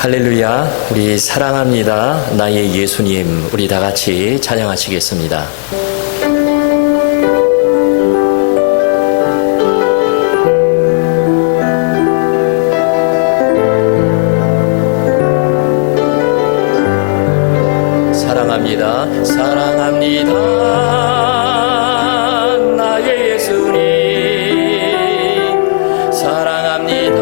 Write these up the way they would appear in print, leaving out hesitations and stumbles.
할렐루야, 우리 사랑합니다. 나의 예수님, 우리 다 같이 찬양하시겠습니다. 사랑합니다, 사랑합니다. 나의 예수님, 사랑합니다.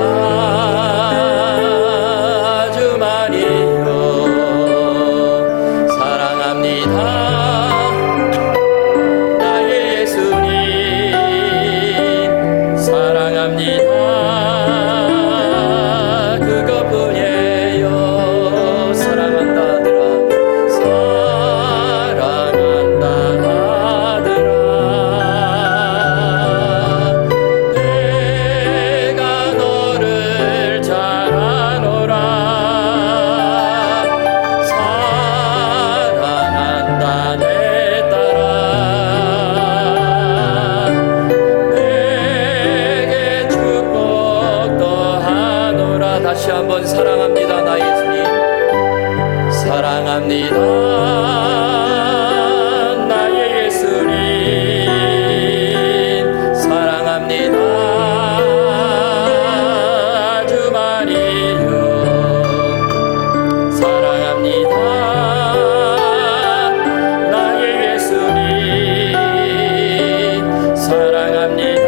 다시 한번 사랑합니다. 나 예수님 사랑합니다. 나의 예수님 사랑합니다. 아주 많이요 사랑합니다. 나의 예수님 사랑합니다.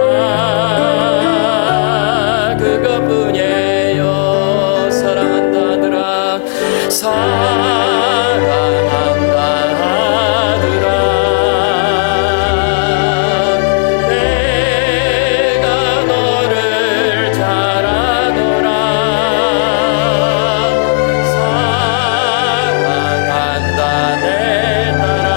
그것뿐이에요. 사랑한다 하더라. 내가 너를 잘 아노라. 사랑한다 내 딸아.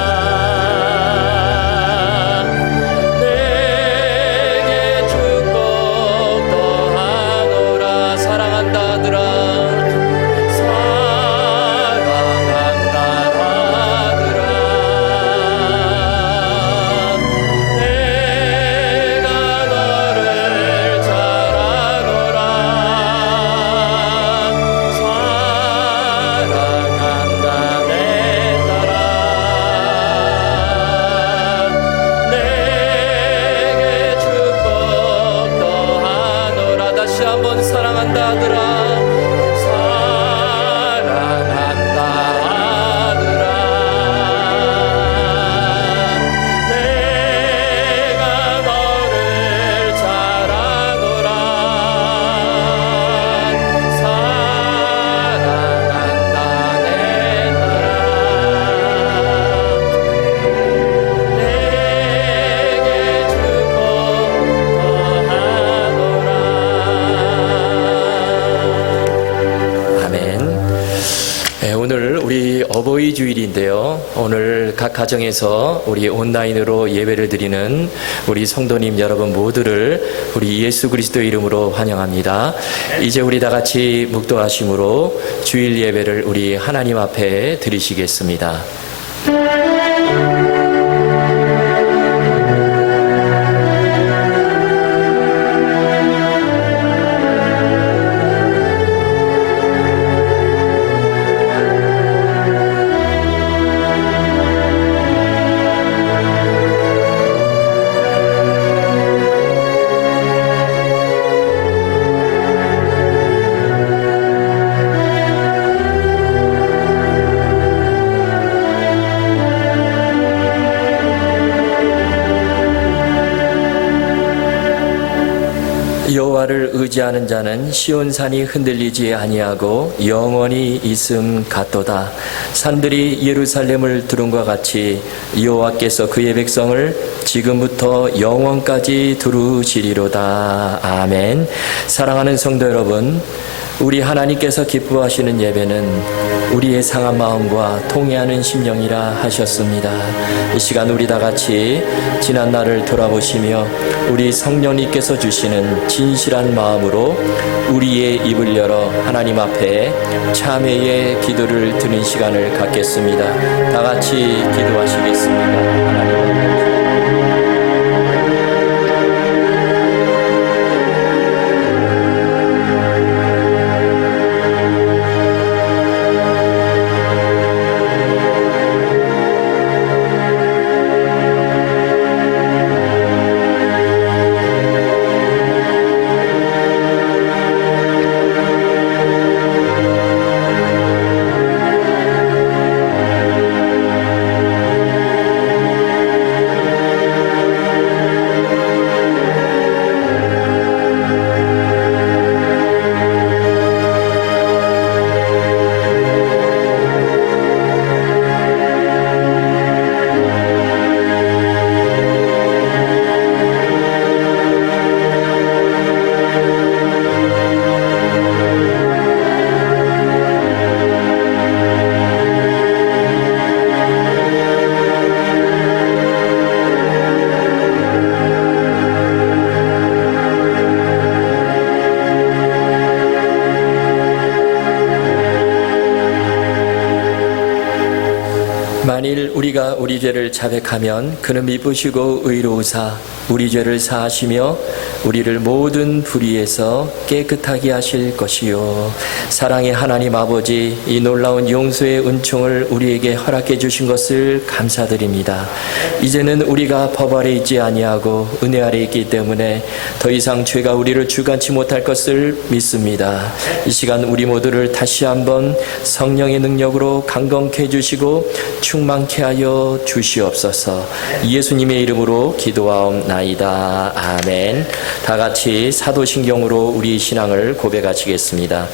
내게 축복도 하노라. 사랑한다 하더라. 다시 한번 사랑한다 하더라. 사랑한다 하더라. 내가 너를 잘 아노라. 사랑한다 내 딸아. 내게 축복도 하노라. 오늘 우리 어버이 주일인데요. 오늘 각 가정에서 우리 온라인으로 예배를 드리는 우리 성도님 여러분 모두를 우리 예수 그리스도 이름으로 환영합니다. 이제 우리 다 같이 묵도하심으로 주일 예배를 우리 하나님 앞에 드리시겠습니다. 여호와를 의지하는 자는 시온산이 흔들리지 아니하고 영원히 있음 같도다. 산들이 예루살렘을 두른과 같이 여호와께서 그의 백성을 지금부터 영원까지 두루시리로다. 아멘. 사랑하는 성도 여러분, 우리 하나님께서 기뻐하시는 예배는 우리의 상한 마음과 통회하는 심령이라 하셨습니다. 이 시간 우리 다 같이 지난 날을 돌아보시며 우리 성령님께서 주시는 진실한 마음으로 우리의 입을 열어 하나님 앞에 참회의 기도를 드는 시간을 갖겠습니다. 다 같이 기도하시겠습니다. 하나님 만일 우리가 우리 죄를 자백하면 그는 미쁘시고 의로우사 우리 죄를 사하시며 우리를 모든 불의에서 깨끗하게 하실 것이요. 사랑의 하나님 아버지, 이 놀라운 용서의 은총을 우리에게 허락해 주신 것을 감사드립니다. 이제는 우리가 법 아래 있지 아니하고 은혜 아래 있기 때문에 더 이상 죄가 우리를 주관치 못할 것을 믿습니다. 이 시간 우리 모두를 다시 한번 성령의 능력으로 강건케 해주시고 충만케 하여 주시옵소서. 예수님의 이름으로 기도하옵나이다. 아멘. 다 같이 사도신경으로 우리 신앙을 고백하시겠습니다.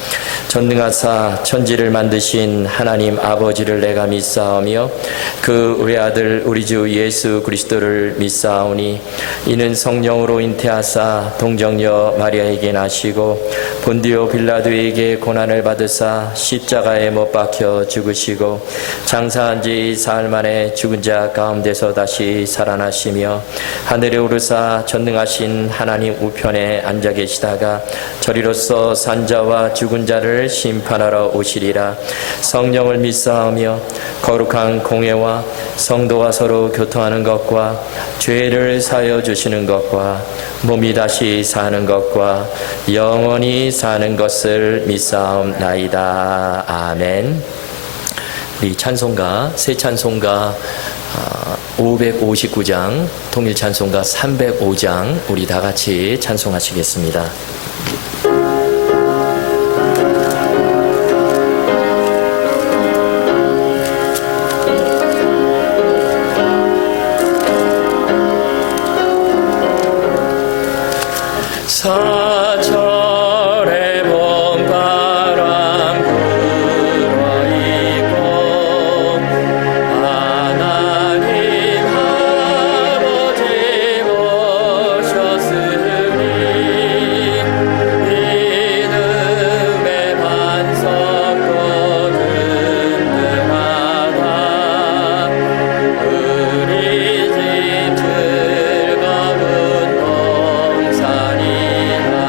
전능하사 천지를 만드신 하나님 아버지를 내가 믿사오며 그 외아들 우리 주 예수 그리스도를 믿사오니 이는 성령으로 잉태하사 동정녀 마리아에게 나시고 본디오 빌라도에게 고난을 받으사 십자가에 못 박혀 죽으시고 장사한 지 사흘 만에 죽은 자 가운데서 다시 살아나시며 하늘에 오르사 전능하신 하나님 우편에 앉아 계시다가 저리로서 산자와 죽은 자를 심판하러 오시리라. 성령을 믿사오며 거룩한 공회와 성도와 서로 교통하는 것과 죄를 사하여 주시는 것과 몸이 다시 사는 것과 영원히 사는 것을 믿사옵나이다. 아멘. 우리 찬송가, 새 찬송가 559장, 통일 찬송가 305장 우리 다 같이 찬송하시겠습니다. 사절의 봄바람 불어있고 하나님 아버지 오셨으니 믿음의 반석도 든든하다. 우리 집 즐거운 동산이다.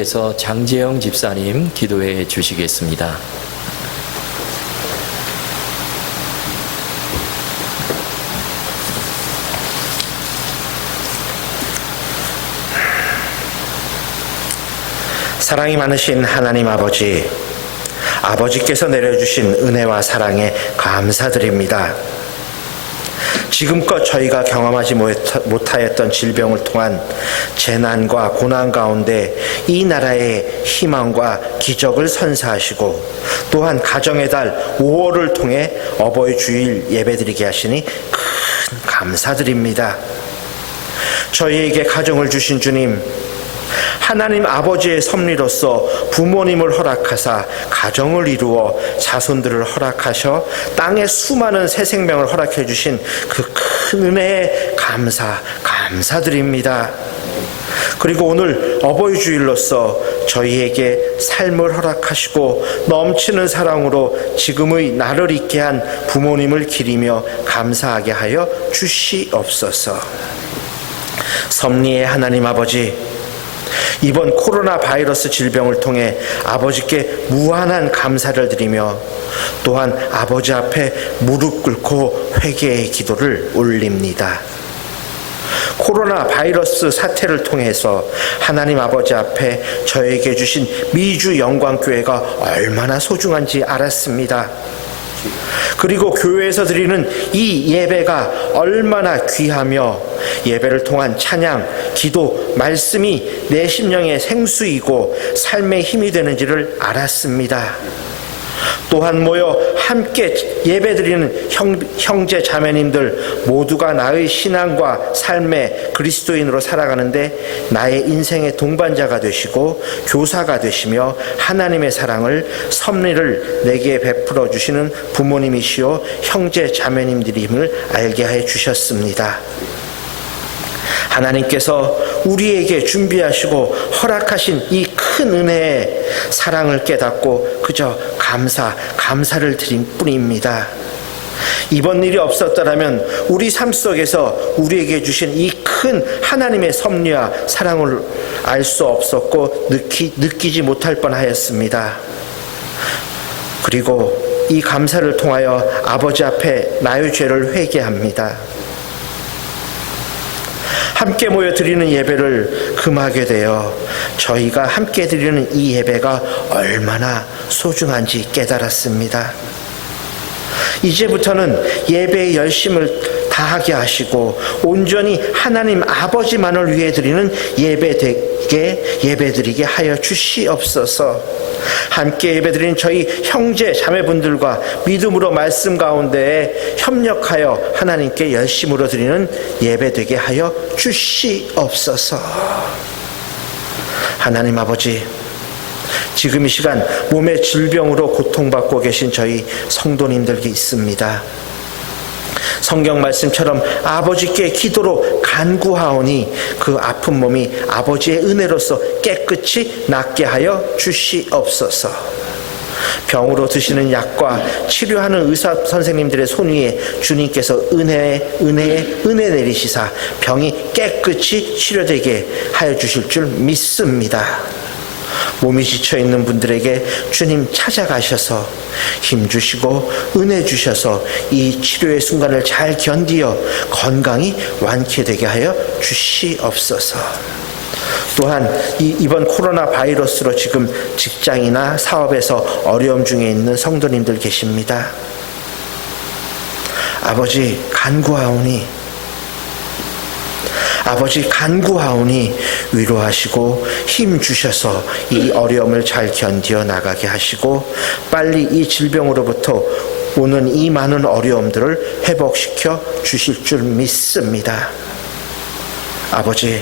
위해서 장재영 집사님 기도해 주시겠습니다. 사랑이 많으신 하나님 아버지, 아버지께서 내려주신 은혜와 사랑에 감사드립니다. 지금껏 저희가 경험하지 못하였던 질병을 통한 재난과 고난 가운데 이 나라의 희망과 기적을 선사하시고, 또한 가정의 달 5월을 통해 어버이 주일 예배드리게 하시니 큰 감사드립니다. 저희에게 가정을 주신 주님, 하나님 아버지의 섭리로서 부모님을 허락하사 가정을 이루어 자손들을 허락하셔 땅에 수많은 새 생명을 허락해 주신 그 큰 은혜에 감사드립니다. 그리고 오늘 어버이 주일로서 저희에게 삶을 허락하시고 넘치는 사랑으로 지금의 나를 있게 한 부모님을 기리며 감사하게 하여 주시옵소서. 섭리의 하나님 아버지, 이번 코로나 바이러스 질병을 통해 아버지께 무한한 감사를 드리며 또한 아버지 앞에 무릎 꿇고 회개의 기도를 올립니다. 코로나 바이러스 사태를 통해서 하나님 아버지 앞에 저에게 주신 미주 영광교회가 얼마나 소중한지 알았습니다. 그리고 교회에서 드리는 이 예배가 얼마나 귀하며 예배를 통한 찬양, 기도, 말씀이 내 심령의 생수이고 삶의 힘이 되는지를 알았습니다. 또한 모여 함께 예배드리는 형제 자매님들 모두가 나의 신앙과 삶의 그리스도인으로 살아가는데 나의 인생의 동반자가 되시고 교사가 되시며 하나님의 사랑을, 섭리를 내게 베풀어 주시는 부모님이시오 형제 자매님들임을 알게 해 주셨습니다. 하나님께서 우리에게 준비하시고 허락하신 이 큰 은혜의 사랑을 깨닫고 그저 감사를 드린 뿐입니다. 이번 일이 없었더라면 우리 삶 속에서 우리에게 주신 이 큰 하나님의 섭리와 사랑을 알 수 없었고 느끼지 못할 뻔하였습니다. 그리고 이 감사를 통하여 아버지 앞에 나의 죄를 회개합니다. 함께 모여 드리는 예배를 금하게 되어 저희가 함께 드리는 이 예배가 얼마나 소중한지 깨달았습니다. 이제부터는 예배의 열심을 다하게 하시고 온전히 하나님 아버지만을 위해 드리는 예배드리게 하여 주시옵소서. 함께 예배드리는 저희 형제 자매분들과 믿음으로 말씀 가운데 협력하여 하나님께 열심으로 드리는 예배되게 하여 주시옵소서. 하나님 아버지, 지금 이 시간 몸의 질병으로 고통받고 계신 저희 성도님들이 있습니다. 성경 말씀처럼 아버지께 기도로 간구하오니 그 아픈 몸이 아버지의 은혜로서 깨끗이 낫게 하여 주시옵소서. 병으로 드시는 약과 치료하는 의사 선생님들의 손 위에 주님께서 은혜 내리시사 병이 깨끗이 치료되게 하여 주실 줄 믿습니다. 몸이 지쳐있는 분들에게 주님 찾아가셔서 힘주시고 은혜 주셔서 이 치료의 순간을 잘 견디어 건강히 완쾌되게 하여 주시옵소서. 또한 이번 코로나 바이러스로 지금 직장이나 사업에서 어려움 중에 있는 성도님들 계십니다. 아버지 간구하오니 위로하시고 힘 주셔서 이 어려움을 잘 견디어 나가게 하시고 빨리 이 질병으로부터 오는 이 많은 어려움들을 회복시켜 주실 줄 믿습니다. 아버지,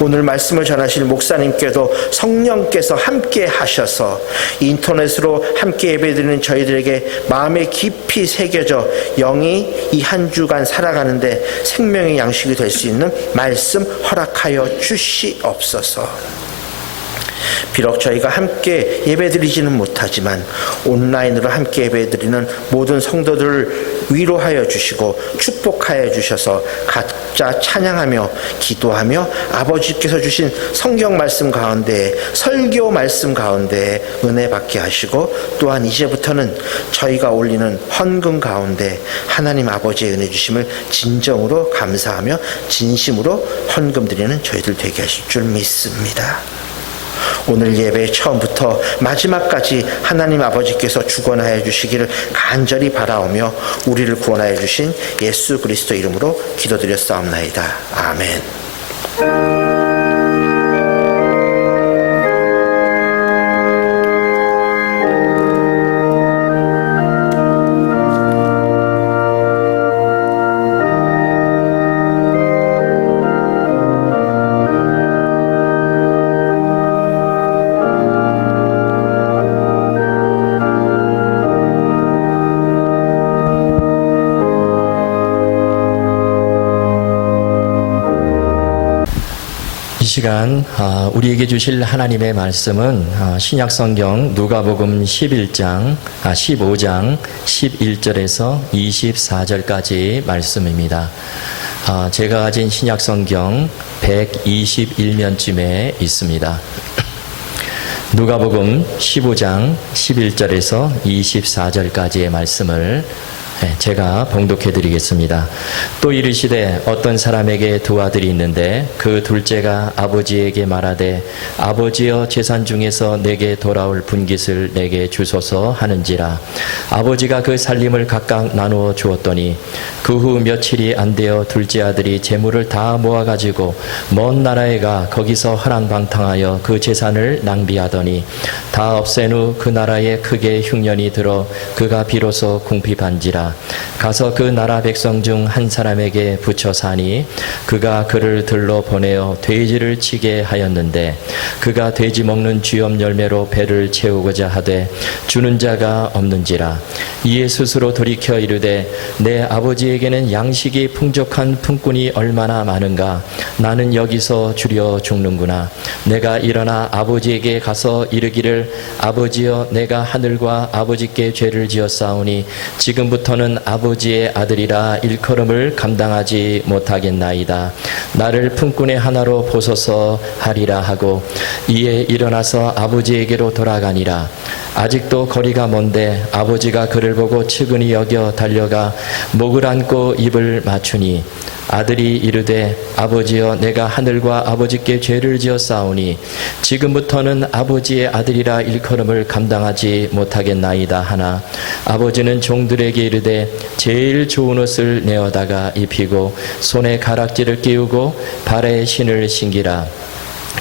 오늘 말씀을 전하실 목사님께도 성령께서 함께 하셔서 인터넷으로 함께 예배드리는 저희들에게 마음에 깊이 새겨져 영이 이 한 주간 살아가는데 생명의 양식이 될 수 있는 말씀 허락하여 주시옵소서. 비록 저희가 함께 예배드리지는 못하지만 온라인으로 함께 예배드리는 모든 성도들을 위로하여 주시고 축복하여 주셔서 각자 찬양하며 기도하며 아버지께서 주신 성경 말씀 가운데 설교 말씀 가운데 은혜 받게 하시고 또한 이제부터는 저희가 올리는 헌금 가운데 하나님 아버지의 은혜 주심을 진정으로 감사하며 진심으로 헌금 드리는 저희들 되게 하실 줄 믿습니다. 오늘 예배 처음부터 마지막까지 하나님 아버지께서 주권하여 주시기를 간절히 바라오며 우리를 구원하여 주신 예수 그리스도 이름으로 기도드렸사옵나이다. 아멘. 이 시간 우리에게 주실 하나님의 말씀은 신약성경 누가복음 15장 11절에서 24절까지 말씀입니다. 제가 가진 신약성경 121면쯤에 있습니다. 누가복음 15장 11절에서 24절까지의 말씀을 제가 봉독해 드리겠습니다. 또 이르시되 어떤 사람에게 두 아들이 있는데 그 둘째가 아버지에게 말하되 아버지여 재산 중에서 내게 돌아올 분깃을 내게 주소서 하는지라. 아버지가 그 살림을 각각 나누어 주었더니 그 후 며칠이 안 되어 둘째 아들이 재물을 다 모아가지고 먼 나라에 가 거기서 허랑방탕하여 그 재산을 낭비하더니 다 없앤 후 그 나라에 크게 흉년이 들어 그가 비로소 궁핍한지라. 가서 그 나라 백성 중 한 사람에게 붙여 사니 그가 그를 들러 보내어 돼지를 치게 하였는데 그가 돼지 먹는 쥐엄 열매로 배를 채우고자 하되 주는 자가 없는지라. 이에 스스로 돌이켜 이르되 내 아버지에게는 양식이 풍족한 품꾼이 얼마나 많은가. 나는 여기서 주려 죽는구나. 내가 일어나 아버지에게 가서 이르기를 아버지여 내가 하늘과 아버지께 죄를 지었사오니 지금부터는 아버지의 아들이라 일컬음을 감당하지 못하겠나이다. 나를 품꾼의 하나로 보소서 하리라 하고 이에 일어나서 아버지에게로 돌아가니라. 아직도 거리가 먼데 아버지가 그를 보고 측은히 여겨 달려가 목을 안고 입을 맞추니 아들이 이르되 아버지여 내가 하늘과 아버지께 죄를 지었사오니 지금부터는 아버지의 아들이라 일컬음을 감당하지 못하겠나이다 하나 아버지는 종들에게 이르되 제일 좋은 옷을 내어다가 입히고 손에 가락지를 끼우고 발에 신을 신기라.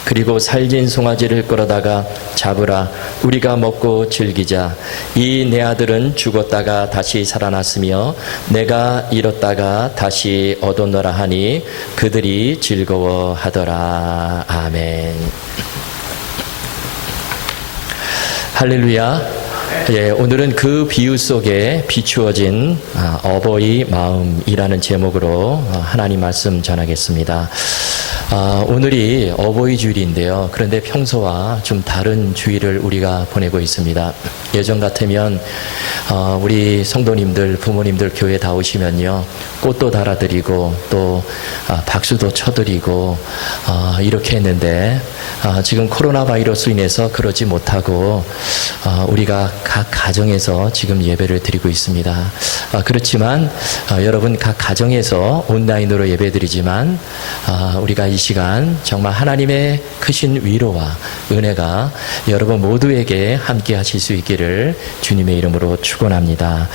그리고 살진 송아지를 끌어다가 잡으라. 우리가 먹고 즐기자. 이 내 아들은 죽었다가 다시 살아났으며 내가 잃었다가 다시 얻었노라 하니 그들이 즐거워하더라. 아멘. 할렐루야. 오늘은 그 비유 속에 비추어진 어버이 마음이라는 제목으로 하나님 말씀 전하겠습니다. 오늘이 어버이 주일인데요. 그런데 평소와 좀 다른 주일을 우리가 보내고 있습니다. 예전 같으면 우리 성도님들, 부모님들 교회 다 오시면요. 꽃도 달아드리고 또 박수도 쳐드리고 이렇게 했는데 지금 코로나 바이러스로 인해서 그러지 못하고 우리가 각 가정에서 지금 예배를 드리고 있습니다. 그렇지만 여러분 각 가정에서 온라인으로 예배드리지만 우리가 이 시간 정말 하나님의 크신 위로와 은혜가 여러분 모두에게 함께 하실 수 있기를 주님의 이름으로 축원합니다.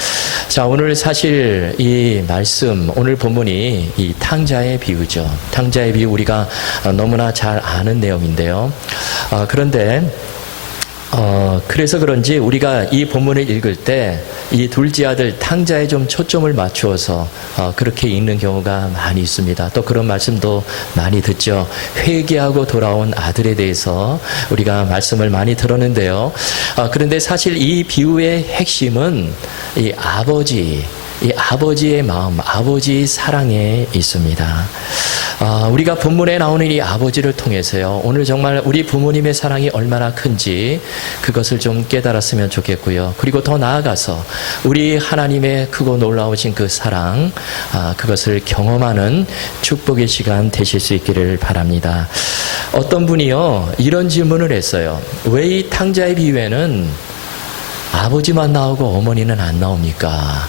자, 오늘 사실 이 말씀, 오늘 본문이 이 탕자의 비유죠. 탕자의 비유 우리가 너무나 잘 아는 내용인데요. 그런데 그래서 그런지 우리가 이 본문을 읽을 때 이 둘째 아들 탕자에 좀 초점을 맞추어서 그렇게 읽는 경우가 많이 있습니다. 또 그런 말씀도 많이 듣죠. 회개하고 돌아온 아들에 대해서 우리가 말씀을 많이 들었는데요. 그런데 사실 이 비유의 핵심은 이 아버지의 마음, 아버지의 사랑에 있습니다. 우리가 본문에 나오는 이 아버지를 통해서요, 오늘 정말 우리 부모님의 사랑이 얼마나 큰지 그것을 좀 깨달았으면 좋겠고요. 그리고 더 나아가서 우리 하나님의 크고 놀라우신 그 사랑, 그것을 경험하는 축복의 시간 되실 수 있기를 바랍니다. 어떤 분이요, 이런 질문을 했어요. 왜 이 탕자의 비유에는 아버지만 나오고 어머니는 안 나옵니까?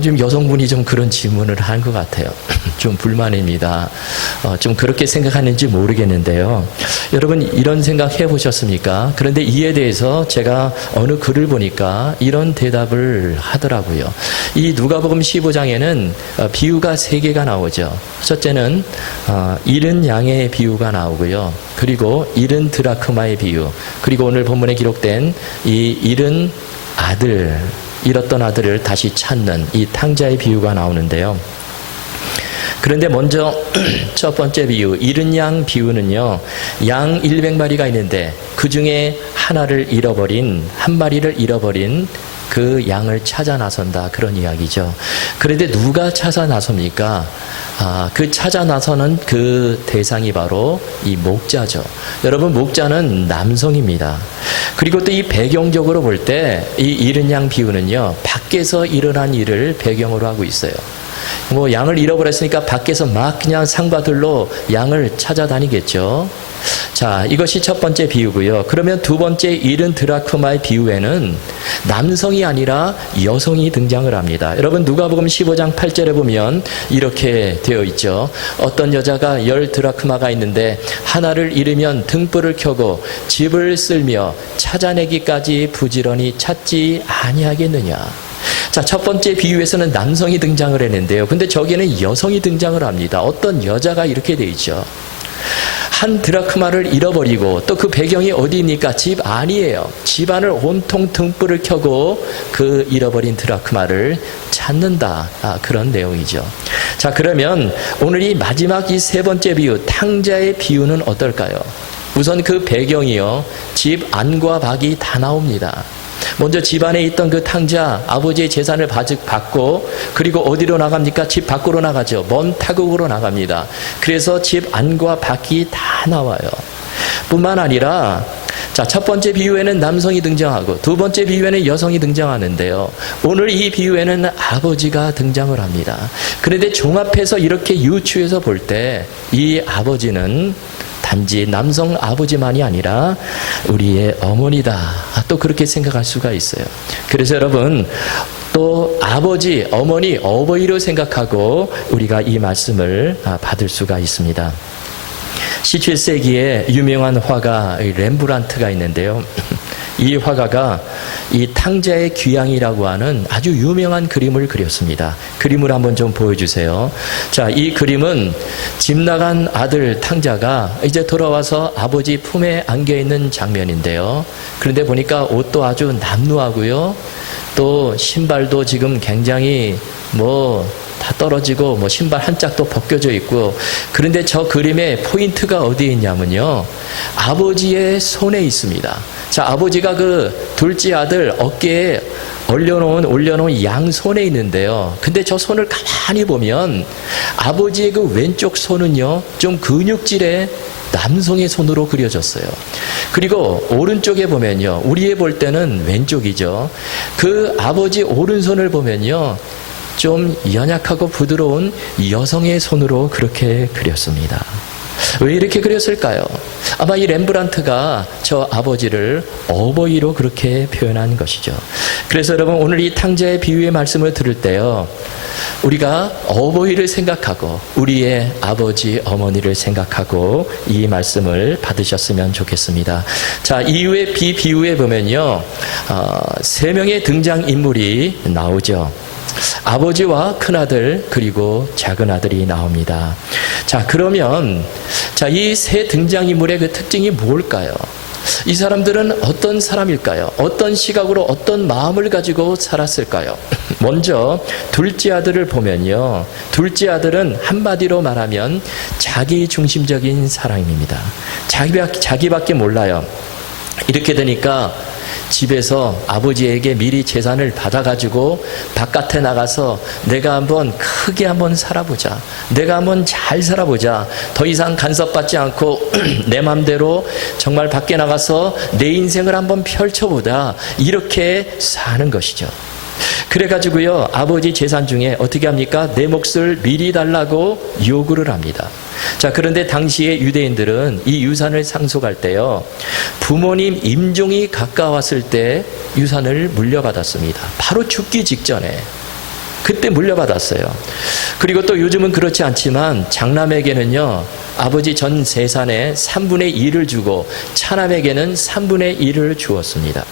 지금 여성분이 좀 그런 질문을 한 것 같아요. 좀 불만입니다. 좀 그렇게 생각하는지 모르겠는데요. 여러분 이런 생각 해보셨습니까? 그런데 이에 대해서 제가 어느 글을 보니까 이런 대답을 하더라고요. 이 누가복음 15장에는 비유가 3개가 나오죠. 첫째는 잃은 양의 비유가 나오고요. 그리고 잃은 드라크마의 비유, 그리고 오늘 본문에 기록된 이 잃은 아들, 잃었던 아들을 다시 찾는 이 탕자의 비유가 나오는데요. 그런데 먼저 첫 번째 비유, 잃은 양 비유는요, 양 100마리가 있는데 그 중에 하나를 잃어버린, 한 마리를 잃어버린 그 양을 찾아 나선다, 그런 이야기죠. 그런데 누가 찾아 나섭니까? 그 찾아 나서는 그 대상이 바로 이 목자죠. 여러분, 목자는 남성입니다. 그리고 또 이 배경적으로 볼 때 이 잃은 양 비유는요, 밖에서 일어난 일을 배경으로 하고 있어요. 양을 잃어버렸으니까 밖에서 막 그냥 상바들로 양을 찾아다니겠죠. 자, 이것이 첫 번째 비유고요. 그러면 두 번째 잃은 드라크마의 비유에는 남성이 아니라 여성이 등장을 합니다. 여러분, 누가복음 15장 8절에 보면 이렇게 되어 있죠. 어떤 여자가 10 드라크마가 있는데 하나를 잃으면 등불을 켜고 집을 쓸며 찾아내기까지 부지런히 찾지 아니하겠느냐. 자, 첫 번째 비유에서는 남성이 등장을 했는데요. 근데 저기에는 여성이 등장을 합니다. 어떤 여자가 이렇게 돼 있죠. 한 드라크마를 잃어버리고, 또 그 배경이 어디입니까? 집 안이에요. 집 안을 온통 등불을 켜고 그 잃어버린 드라크마를 찾는다. 그런 내용이죠. 자, 그러면 오늘 이 마지막 이 세 번째 비유, 탕자의 비유는 어떨까요? 우선 그 배경이요, 집 안과 밖이 다 나옵니다. 먼저 집 안에 있던 그 탕자, 아버지의 재산을 받고, 그리고 어디로 나갑니까? 집 밖으로 나가죠. 먼 타국으로 나갑니다. 그래서 집 안과 밖이 다 나와요. 뿐만 아니라, 자, 첫 번째 비유에는 남성이 등장하고 두 번째 비유에는 여성이 등장하는데요. 오늘 이 비유에는 아버지가 등장을 합니다. 그런데 종합해서 이렇게 유추해서 볼 때 이 아버지는 단지 남성 아버지만이 아니라 우리의 어머니다. 또 그렇게 생각할 수가 있어요. 그래서 여러분, 또 아버지, 어머니, 어버이로 생각하고 우리가 이 말씀을 받을 수가 있습니다. 17세기에 유명한 화가 렘브란트가 있는데요. 이 화가가 이 탕자의 귀향이라고 하는 아주 유명한 그림을 그렸습니다. 그림을 한번 좀 보여주세요. 자, 이 그림은 집 나간 아들 탕자가 이제 돌아와서 아버지 품에 안겨있는 장면인데요. 그런데 보니까 옷도 아주 남루하고요. 또 신발도 지금 굉장히 다 떨어지고 신발 한 짝도 벗겨져 있고, 그런데 저 그림의 포인트가 어디에 있냐면요, 아버지의 손에 있습니다. 자, 아버지가 그 둘째 아들 어깨에 올려놓은 양 손에 있는데요. 근데 저 손을 가만히 보면 아버지의 그 왼쪽 손은요, 좀 근육질의 남성의 손으로 그려졌어요. 그리고 오른쪽에 보면요, 우리의 볼 때는 왼쪽이죠. 그 아버지 오른손을 보면요, 좀 연약하고 부드러운 여성의 손으로 그렇게 그렸습니다. 왜 이렇게 그렸을까요? 아마 이 렘브란트가 저 아버지를 어버이로 그렇게 표현한 것이죠. 그래서 여러분, 오늘 이 탕자의 비유의 말씀을 들을 때요, 우리가 어버이를 생각하고 우리의 아버지, 어머니를 생각하고 이 말씀을 받으셨으면 좋겠습니다. 자, 이후에 비유에 보면요, 3명의 등장인물이 나오죠. 아버지와 큰아들, 그리고 작은아들이 나옵니다. 자, 그러면 이 세 등장인물의 그 특징이 뭘까요? 이 사람들은 어떤 사람일까요? 어떤 시각으로, 어떤 마음을 가지고 살았을까요? 먼저 둘째 아들을 보면요, 둘째 아들은 한마디로 말하면 자기 중심적인 사람입니다. 자기밖에 몰라요. 이렇게 되니까 집에서 아버지에게 미리 재산을 받아가지고 바깥에 나가서 내가 한번 크게 한번 살아보자. 내가 한번 잘 살아보자. 더 이상 간섭받지 않고 내 맘대로 정말 밖에 나가서 내 인생을 한번 펼쳐보자. 이렇게 사는 것이죠. 그래가지고요, 아버지 재산 중에 어떻게 합니까? 내 몫을 미리 달라고 요구를 합니다. 자, 그런데 당시에 유대인들은 이 유산을 상속할 때요, 부모님 임종이 가까웠을 때 유산을 물려받았습니다. 바로 죽기 직전에. 그때 물려받았어요. 그리고 또 요즘은 그렇지 않지만 장남에게는요, 아버지 전 재산의 3분의 1을 주고 차남에게는 3분의 1을 주었습니다.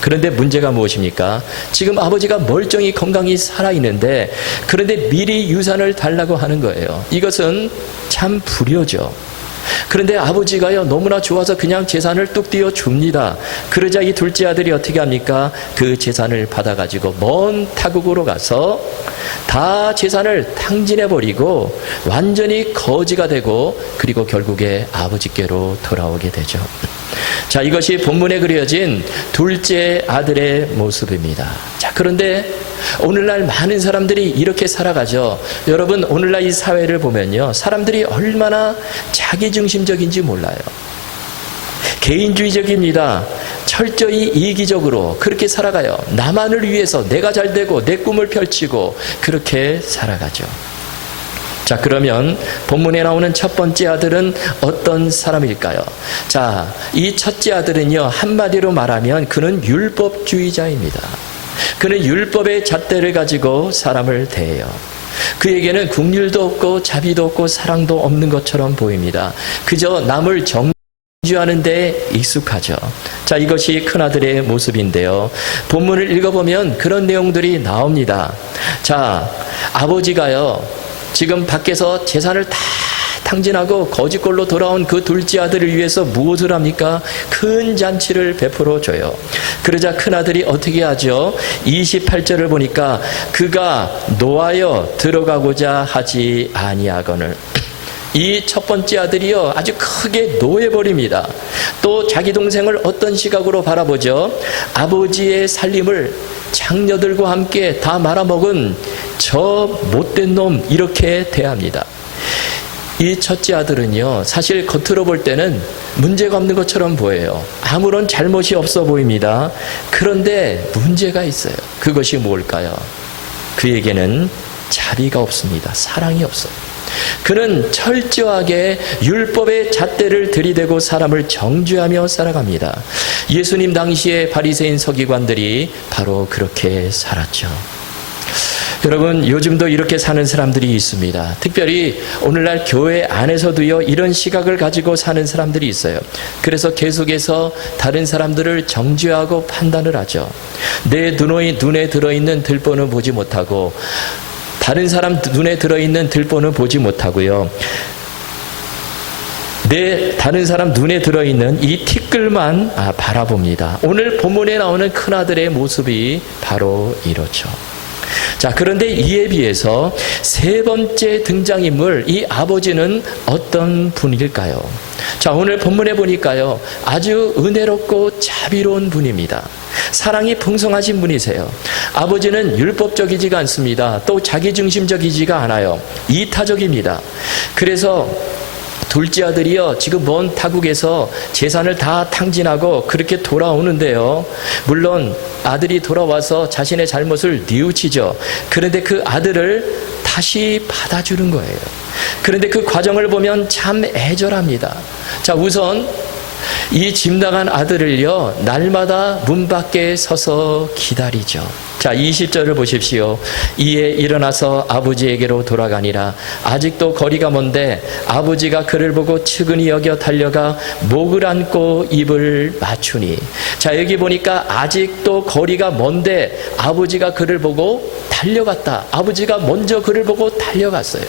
그런데 문제가 무엇입니까? 지금 아버지가 멀쩡히 건강히 살아있는데 그런데 미리 유산을 달라고 하는 거예요. 이것은 참 불효죠. 그런데 아버지가요, 너무나 좋아서 그냥 재산을 뚝 띄워 줍니다. 그러자 이 둘째 아들이 어떻게 합니까? 그 재산을 받아가지고 먼 타국으로 가서 다 재산을 탕진해버리고 완전히 거지가 되고 그리고 결국에 아버지께로 돌아오게 되죠. 자, 이것이 본문에 그려진 둘째 아들의 모습입니다. 자, 그런데 오늘날 많은 사람들이 이렇게 살아가죠. 여러분, 오늘날 이 사회를 보면요, 사람들이 얼마나 자기중심적인지 몰라요. 개인주의적입니다. 철저히 이기적으로 그렇게 살아가요. 나만을 위해서 내가 잘 되고 내 꿈을 펼치고 그렇게 살아가죠. 자, 그러면 본문에 나오는 첫 번째 아들은 어떤 사람일까요? 자, 이 첫째 아들은요, 한마디로 말하면 그는 율법주의자입니다. 그는 율법의 잣대를 가지고 사람을 대해요. 그에게는 긍휼도 없고 자비도 없고 사랑도 없는 것처럼 보입니다. 그저 남을 정죄하는 데 익숙하죠. 자, 이것이 큰아들의 모습인데요. 본문을 읽어보면 그런 내용들이 나옵니다. 자, 아버지가요, 지금 밖에서 재산을 다 탕진하고 거지꼴로 돌아온 그 둘째 아들을 위해서 무엇을 합니까? 큰 잔치를 베풀어 줘요. 그러자 큰아들이 어떻게 하죠? 28절을 보니까 그가 노하여 들어가고자 하지 아니하거늘. 이 첫 번째 아들이요, 아주 크게 노해버립니다. 또 자기 동생을 어떤 시각으로 바라보죠? 아버지의 살림을 장녀들과 함께 다 말아먹은 저 못된 놈, 이렇게 대합니다. 이 첫째 아들은요, 사실 겉으로 볼 때는 문제가 없는 것처럼 보여요. 아무런 잘못이 없어 보입니다. 그런데 문제가 있어요. 그것이 뭘까요? 그에게는 자비가 없습니다. 사랑이 없어요. 그는 철저하게 율법의 잣대를 들이대고 사람을 정죄하며 살아갑니다. 예수님 당시의 바리새인 서기관들이 바로 그렇게 살았죠. 여러분, 요즘도 이렇게 사는 사람들이 있습니다. 특별히 오늘날 교회 안에서도요, 이런 시각을 가지고 사는 사람들이 있어요. 그래서 계속해서 다른 사람들을 정죄하고 판단을 하죠. 내 눈에 들어있는 들보는 보지 못하고 다른 사람 눈에 들어있는 들보는 보지 못하고요, 다른 사람 눈에 들어있는 이 티끌만 바라봅니다. 오늘 본문에 나오는 큰아들의 모습이 바로 이렇죠. 자, 그런데 이에 비해서 세 번째 등장인물, 이 아버지는 어떤 분일까요? 자, 오늘 본문에 보니까요, 아주 은혜롭고 자비로운 분입니다. 사랑이 풍성하신 분이세요. 아버지는 율법적이지가 않습니다. 또 자기중심적이지가 않아요. 이타적입니다. 그래서 둘째 아들이요, 지금 먼 타국에서 재산을 다 탕진하고 그렇게 돌아오는데요, 물론 아들이 돌아와서 자신의 잘못을 뉘우치죠. 그런데 그 아들을 다시 받아주는 거예요. 그런데 그 과정을 보면 참 애절합니다. 자, 우선 이 집 나간 아들을요, 날마다 문 밖에 서서 기다리죠. 자, 20절을 보십시오. 이에 일어나서 아버지에게로 돌아가니라. 아직도 거리가 먼데 아버지가 그를 보고 측은히 여겨 달려가 목을 안고 입을 맞추니. 자, 여기 보니까 아직도 거리가 먼데 아버지가 그를 보고 달려갔다. 아버지가 먼저 그를 보고 달려갔어요.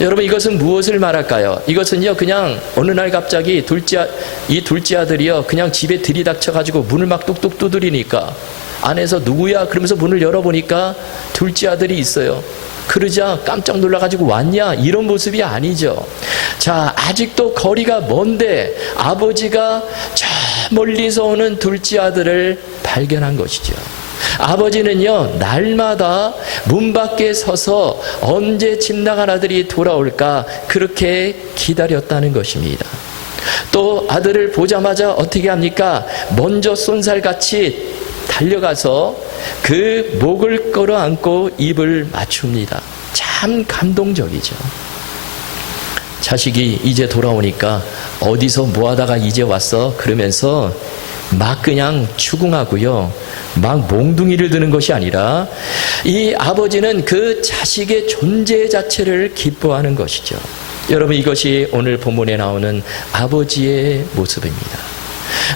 여러분, 이것은 무엇을 말할까요? 이것은요, 그냥 어느 날 갑자기 이 둘째 아들이요, 그냥 집에 들이닥쳐가지고 문을 막 뚝뚝 두드리니까 안에서 누구야? 그러면서 문을 열어보니까 둘째 아들이 있어요. 그러자 깜짝 놀라가지고 왔냐? 이런 모습이 아니죠. 자, 아직도 거리가 먼데 아버지가 저 멀리서 오는 둘째 아들을 발견한 것이죠. 아버지는요, 날마다 문 밖에 서서 언제 집 나간 아들이 돌아올까 그렇게 기다렸다는 것입니다. 또 아들을 보자마자 어떻게 합니까? 먼저 쏜살같이 달려가서 그 목을 끌어안고 입을 맞춥니다. 참 감동적이죠. 자식이 이제 돌아오니까 어디서 뭐하다가 이제 왔어? 그러면서 막 그냥 추궁하고요, 막 몽둥이를 드는 것이 아니라 이 아버지는 그 자식의 존재 자체를 기뻐하는 것이죠. 여러분, 이것이 오늘 본문에 나오는 아버지의 모습입니다.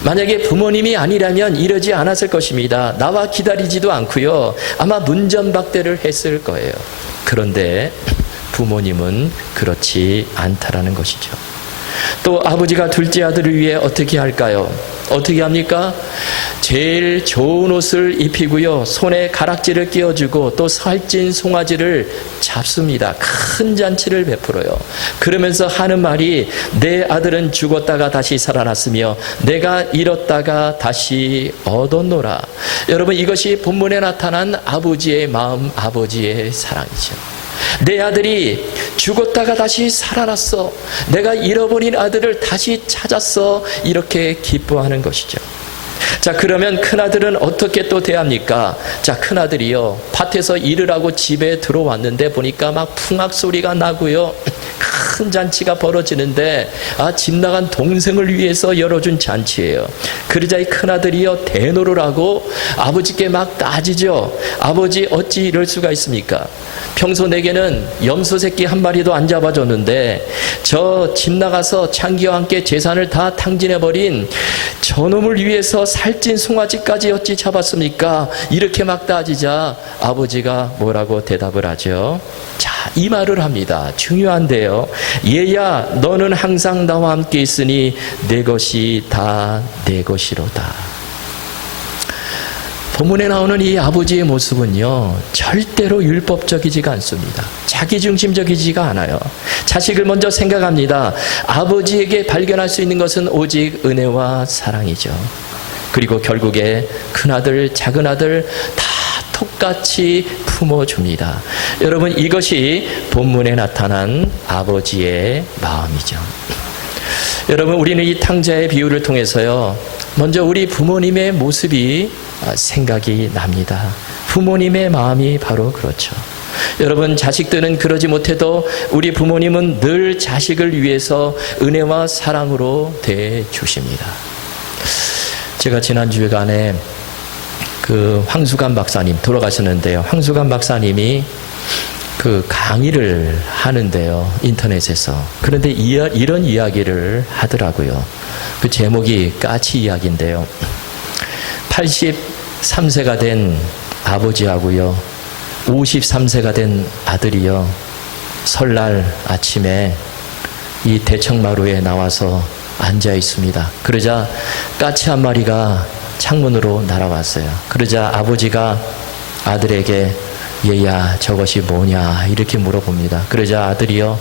만약에 부모님이 아니라면 이러지 않았을 것입니다. 나와 기다리지도 않고요, 아마 문전박대를 했을 거예요. 그런데 부모님은 그렇지 않다라는 것이죠. 또 아버지가 둘째 아들을 위해 어떻게 할까요? 어떻게 합니까? 제일 좋은 옷을 입히고요, 손에 가락지를 끼워주고 또 살찐 송아지를 잡습니다. 큰 잔치를 베풀어요. 그러면서 하는 말이, 내 아들은 죽었다가 다시 살아났으며 내가 잃었다가 다시 얻었노라. 여러분, 이것이 본문에 나타난 아버지의 마음, 아버지의 사랑이죠. 내 아들이 죽었다가 다시 살아났어. 내가 잃어버린 아들을 다시 찾았어. 이렇게 기뻐하는 것이죠. 자, 그러면 큰아들은 어떻게 또 대합니까? 자, 큰아들이요, 밭에서 일을 하고 집에 들어왔는데 보니까 막 풍악 소리가 나고요, 큰 잔치가 벌어지는데, 집 나간 동생을 위해서 열어준 잔치예요. 그러자 이 큰아들이요, 대노를 하고 아버지께 막 따지죠. 아버지, 어찌 이럴 수가 있습니까? 평소 내게는 염소 새끼 한 마리도 안 잡아줬는데 저 집 나가서 창기와 함께 재산을 다 탕진해버린 저놈을 위해서 살찐 송아지까지 어찌 잡았습니까? 이렇게 막 따지자 아버지가 뭐라고 대답을 하죠? 자, 이 말을 합니다. 중요한데요. 얘야, 너는 항상 나와 함께 있으니 내 것이 다 내 것이로다. 본문에 나오는 이 아버지의 모습은요, 절대로 율법적이지가 않습니다. 자기중심적이지가 않아요. 자식을 먼저 생각합니다. 아버지에게 발견할 수 있는 것은 오직 은혜와 사랑이죠. 그리고 결국에 큰아들, 작은아들 다 똑같이 품어줍니다. 여러분, 이것이 본문에 나타난 아버지의 마음이죠. 여러분, 우리는 이 탕자의 비유를 통해서요, 먼저 우리 부모님의 모습이 생각이 납니다. 부모님의 마음이 바로 그렇죠. 여러분, 자식들은 그러지 못해도 우리 부모님은 늘 자식을 위해서 은혜와 사랑으로 대해주십니다. 제가 지난주간에 그 황수관 박사님 돌아가셨는데요. 황수관 박사님이 그 강의를 하는데요, 인터넷에서. 그런데 이런 이야기를 하더라고요. 그 제목이 까치 이야기인데요. 83세가 된 아버지하고요, 53세가 된 아들이요, 설날 아침에 이 대청마루에 나와서 앉아 있습니다. 그러자 까치 한 마리가 창문으로 날아왔어요. 그러자 아버지가 아들에게, 얘야, 저것이 뭐냐 이렇게 물어봅니다. 그러자 아들이요,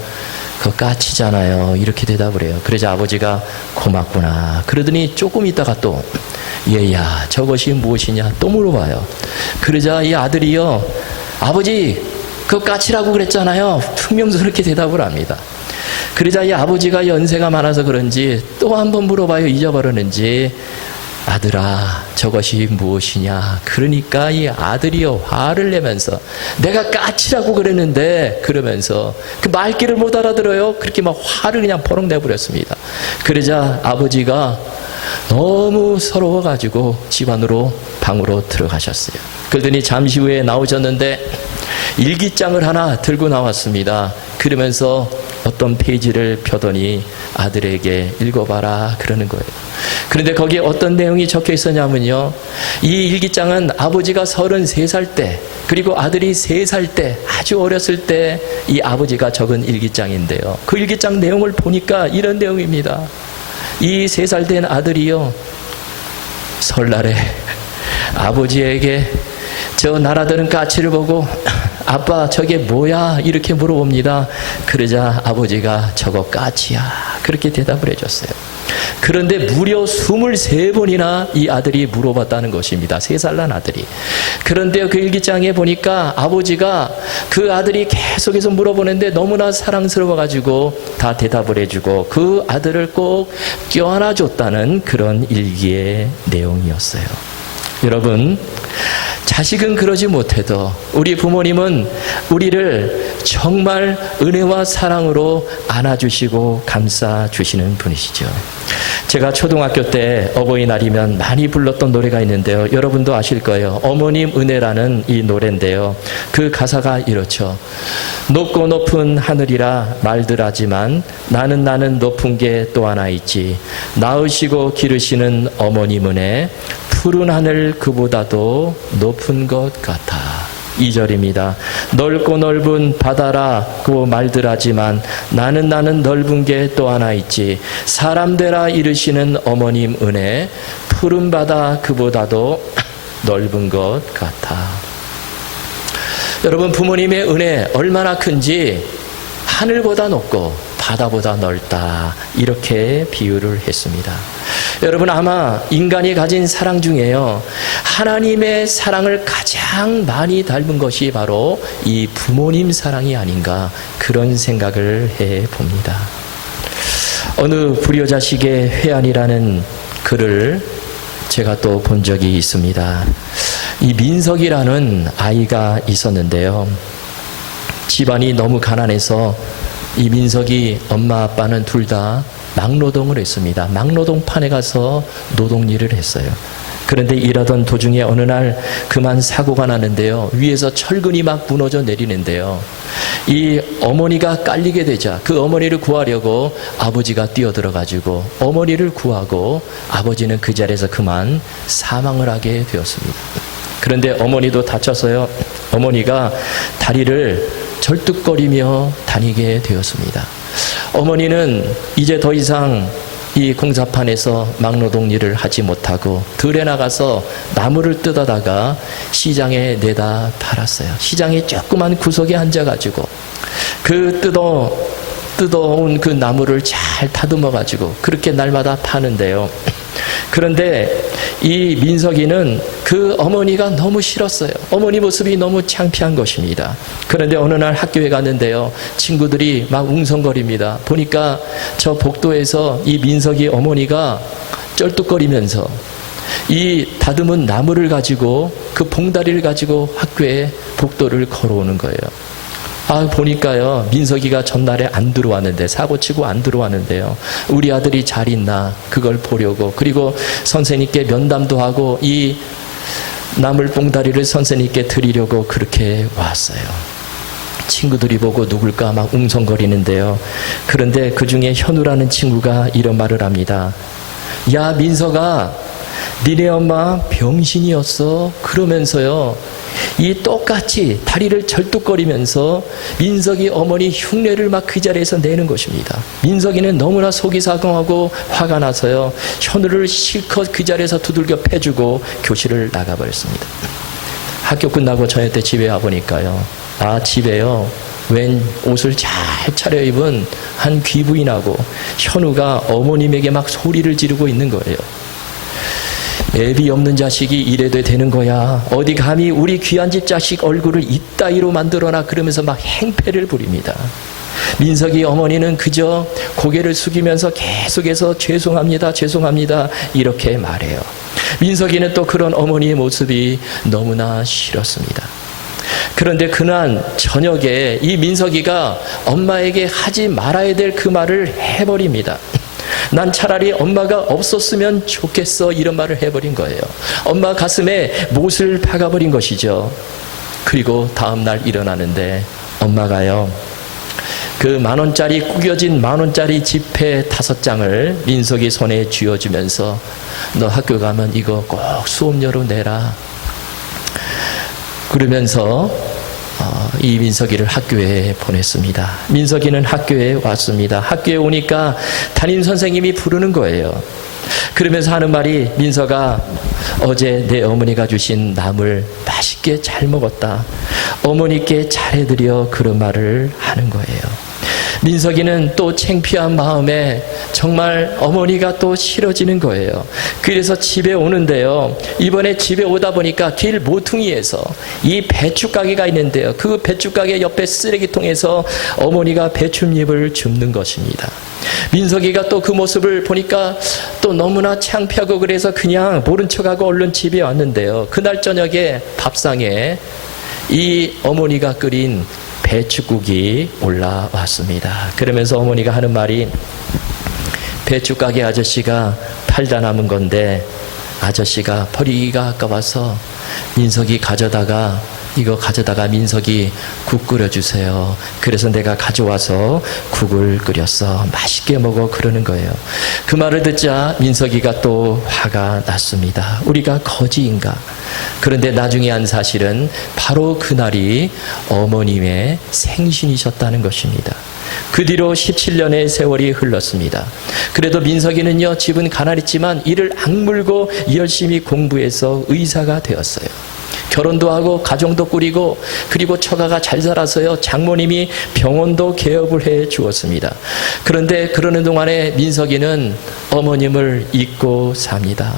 그거 까치잖아요 이렇게 대답을 해요. 그러자 아버지가, 고맙구나. 그러더니 조금 있다가 또, 얘야, 저것이 무엇이냐 또 물어봐요. 그러자 이 아들이요, 아버지, 그거 까치라고 그랬잖아요. 퉁명스럽게 대답을 합니다. 그러자 이 아버지가 연세가 많아서 그런지 또 한 번 물어봐요. 잊어버렸는지. 아들아, 저것이 무엇이냐. 그러니까 이 아들이요, 화를 내면서, 내가 까치라고 그랬는데, 그러면서 그 말귀를 못 알아들어요. 그렇게 막 화를 그냥 버럭 내버렸습니다. 그러자 아버지가 너무 서러워가지고 집 안으로, 방으로 들어가셨어요. 그러더니 잠시 후에 나오셨는데 일기장을 하나 들고 나왔습니다. 그러면서 어떤 페이지를 펴더니 아들에게 읽어봐라 그러는 거예요. 그런데 거기에 어떤 내용이 적혀 있었냐면요, 이 일기장은 아버지가 33살 때, 그리고 아들이 3살 때, 아주 어렸을 때 이 아버지가 적은 일기장인데요, 그 일기장 내용을 보니까 이런 내용입니다. 이 3살 된 아들이요, 설날에 아버지에게 저 날아드는 까치를 보고, 아빠 저게 뭐야 이렇게 물어봅니다. 그러자 아버지가 저거 까치야 그렇게 대답을 해줬어요. 그런데 무려 23번이나 이 아들이 물어봤다는 것입니다. 3살 난 아들이. 그런데 그 일기장에 보니까 아버지가 그 아들이 계속해서 물어보는데 너무나 사랑스러워가지고 다 대답을 해주고 그 아들을 꼭 껴안아줬다는 그런 일기의 내용이었어요. 여러분, 자식은 그러지 못해도 우리 부모님은 우리를 정말 은혜와 사랑으로 안아주시고 감싸주시는 분이시죠. 제가 초등학교 때 어버이날이면 많이 불렀던 노래가 있는데요. 여러분도 아실 거예요. 어머님 은혜라는 이 노래인데요. 그 가사가 이렇죠. 높고 높은 하늘이라 말들 하지만 나는 높은 게 또 하나 있지. 낳으시고 기르시는 어머님 은혜 푸른 하늘 그보다도 높은 것 같아. 2절입니다. 넓고 넓은 바다라고 말들 하지만 나는 넓은 게 또 하나 있지. 사람 되라 이르시는 어머님 은혜 푸른 바다 그보다도 넓은 것 같아. 여러분, 부모님의 은혜 얼마나 큰지 하늘보다 높고 바다보다 넓다, 이렇게 비유를 했습니다. 여러분, 아마 인간이 가진 사랑 중에요, 하나님의 사랑을 가장 많이 닮은 것이 바로 이 부모님 사랑이 아닌가, 그런 생각을 해봅니다. 어느 불효자식의 회한이라는 글을 제가 또 본 적이 있습니다. 이 민석이라는 아이가 있었는데요, 집안이 너무 가난해서 이 민석이 엄마 아빠는 둘 다 막노동을 했습니다. 막노동판에 가서 노동일을 했어요. 그런데 일하던 도중에 어느 날 그만 사고가 났는데요, 위에서 철근이 막 무너져 내리는데요, 이 어머니가 깔리게 되자 그 어머니를 구하려고 아버지가 뛰어들어가지고 어머니를 구하고 아버지는 그 자리에서 그만 사망을 하게 되었습니다. 그런데 어머니도 다쳐서요, 어머니가 다리를 절뚝거리며 다니게 되었습니다. 어머니는 이제 더 이상 이 공사판에서 막노동 일을 하지 못하고 들에 나가서 나무를 뜯어다가 시장에 내다 팔았어요. 시장에 조그만 구석에 앉아가지고 그 뜯어온 그 나무를 잘 다듬어 가지고 그렇게 날마다 파는데요. 그런데 이 민석이는 그 어머니가 너무 싫었어요. 어머니 모습이 너무 창피한 것입니다. 그런데 어느 날 학교에 갔는데요, 친구들이 막 웅성거립니다. 보니까 저 복도에서 이 민석이 어머니가 쩔뚝거리면서 이 다듬은 나무를 가지고 그 봉다리를 가지고 학교에 복도를 걸어오는 거예요. 보니까요, 민석이가 전날에 안 들어왔는데, 사고치고 안 들어왔는데요, 우리 아들이 잘 있나 그걸 보려고, 그리고 선생님께 면담도 하고 이 나물 봉다리를 선생님께 드리려고 그렇게 왔어요. 친구들이 보고 누굴까 막 웅성거리는데요, 그런데 그 중에 현우라는 친구가 이런 말을 합니다. 야, 민석아, 니네 엄마 병신이었어. 그러면서요, 이 똑같이 다리를 절뚝거리면서 민석이 어머니 흉내를 막 그 자리에서 내는 것입니다. 민석이는 너무나 속이 사경하고 화가 나서요, 현우를 실컷 그 자리에서 두들겨 패주고 교실을 나가버렸습니다. 학교 끝나고 저녁 때 집에 와보니까요, 집에요, 웬 옷을 잘 차려입은 한 귀부인하고 현우가 어머님에게 막 소리를 지르고 있는 거예요. 애비 없는 자식이 이래도 되는 거야. 어디 감히 우리 귀한 집 자식 얼굴을 이따위로 만들어놔. 그러면서 막 행패를 부립니다. 민석이 어머니는 그저 고개를 숙이면서 계속해서 죄송합니다, 죄송합니다, 이렇게 말해요. 민석이는 또 그런 어머니의 모습이 너무나 싫었습니다. 그런데 그날 저녁에 이 민석이가 엄마에게 하지 말아야 될 그 말을 해버립니다. 난 차라리 엄마가 없었으면 좋겠어, 이런 말을 해버린 거예요. 엄마 가슴에 못을 박아버린 것이죠. 그리고 다음날 일어나는데 엄마가요, 그 10,000원짜리, 구겨진 10,000원짜리 지폐 5장을 민석이 손에 쥐어주면서 너 학교 가면 이거 꼭 수업료로 내라, 그러면서 이 민석이를 학교에 보냈습니다. 민석이는 학교에 왔습니다. 학교에 오니까 담임 선생님이 부르는 거예요. 그러면서 하는 말이, 민석아, 어제 내 어머니가 주신 나물 맛있게 잘 먹었다. 어머니께 잘해드려, 그런 말을 하는 거예요. 민석이는 또 창피한 마음에 정말 어머니가 또 싫어지는 거예요. 그래서 집에 오는데요. 이번에 집에 오다 보니까 길 모퉁이에서 이 배춧가게가 있는데요. 그 배춧가게 옆에 쓰레기통에서 어머니가 배춧잎을 줍는 것입니다. 민석이가 또 그 모습을 보니까 또 너무나 창피하고 그래서 그냥 모른 척하고 얼른 집에 왔는데요. 그날 저녁에 밥상에 이 어머니가 끓인 배춧국이 올라왔습니다. 그러면서 어머니가 하는 말이, 배춧가게 아저씨가 팔다 남은 건데 아저씨가 버리기가 아까워서 민석이 이거 가져다가 민석이 국 끓여주세요. 그래서 내가 가져와서 국을 끓였어. 맛있게 먹어. 그러는 거예요. 그 말을 듣자 민석이가 또 화가 났습니다. 우리가 거지인가? 그런데 나중에 한 사실은 바로 그날이 어머님의 생신이셨다는 것입니다. 그 뒤로 17년의 세월이 흘렀습니다. 그래도 민석이는요, 집은 가난했지만 이를 악물고 열심히 공부해서 의사가 되었어요. 결혼도 하고 가정도 꾸리고 그리고 처가가 잘 살아서요, 장모님이 병원도 개업을 해 주었습니다. 그런데 그러는 동안에 민석이는 어머님을 잊고 삽니다.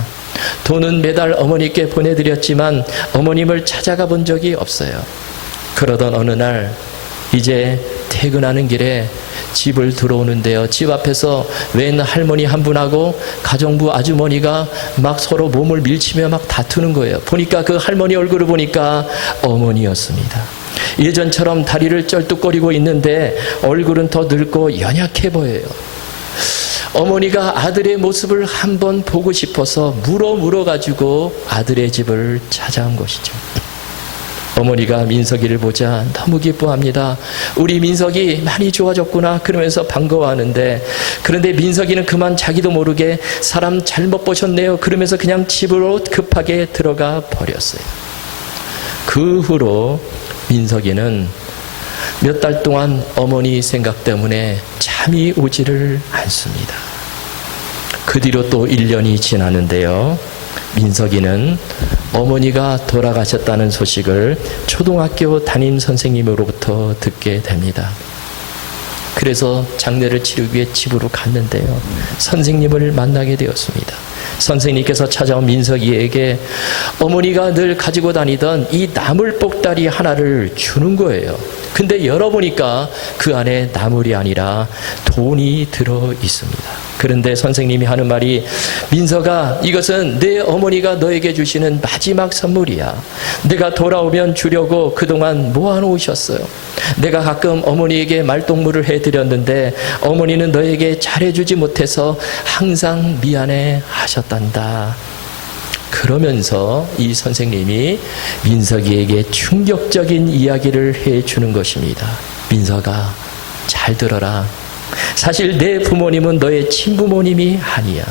돈은 매달 어머니께 보내드렸지만 어머님을 찾아가 본 적이 없어요. 그러던 어느 날 이제 퇴근하는 길에 집을 들어오는데요. 집 앞에서 웬 할머니 한 분하고 가정부 아주머니가 막 서로 몸을 밀치며 막 다투는 거예요. 보니까 그 할머니 얼굴을 보니까 어머니였습니다. 예전처럼 다리를 쩔뚝거리고 있는데 얼굴은 더 늙고 연약해 보여요. 어머니가 아들의 모습을 한번 보고 싶어서 물어가지고 아들의 집을 찾아온 것이죠. 어머니가 민석이를 보자 너무 기뻐합니다. 우리 민석이 많이 좋아졌구나 그러면서 반가워하는데, 그런데 민석이는 그만 자기도 모르게 사람 잘못 보셨네요 그러면서 그냥 집으로 급하게 들어가 버렸어요. 그 후로 민석이는 몇 달 동안 어머니 생각 때문에 잠이 오지를 않습니다. 그 뒤로 또 1년이 지나는데요. 민석이는 어머니가 돌아가셨다는 소식을 초등학교 담임 선생님으로부터 듣게 됩니다. 그래서 장례를 치르기 위해 집으로 갔는데요. 선생님을 만나게 되었습니다. 선생님께서 찾아온 민석이에게 어머니가 늘 가지고 다니던 이 나물 복다리 하나를 주는 거예요. 근데 열어보니까 그 안에 나물이 아니라 돈이 들어 있습니다. 그런데 선생님이 하는 말이, 민석아, 이것은 내 어머니가 너에게 주시는 마지막 선물이야. 내가 돌아오면 주려고 그동안 모아놓으셨어요. 내가 가끔 어머니에게 말동무를 해드렸는데 어머니는 너에게 잘해주지 못해서 항상 미안해 하셨단다. 그러면서 이 선생님이 민석이에게 충격적인 이야기를 해주는 것입니다. 민석아, 잘 들어라. 사실 내 부모님은 너의 친부모님이 아니야.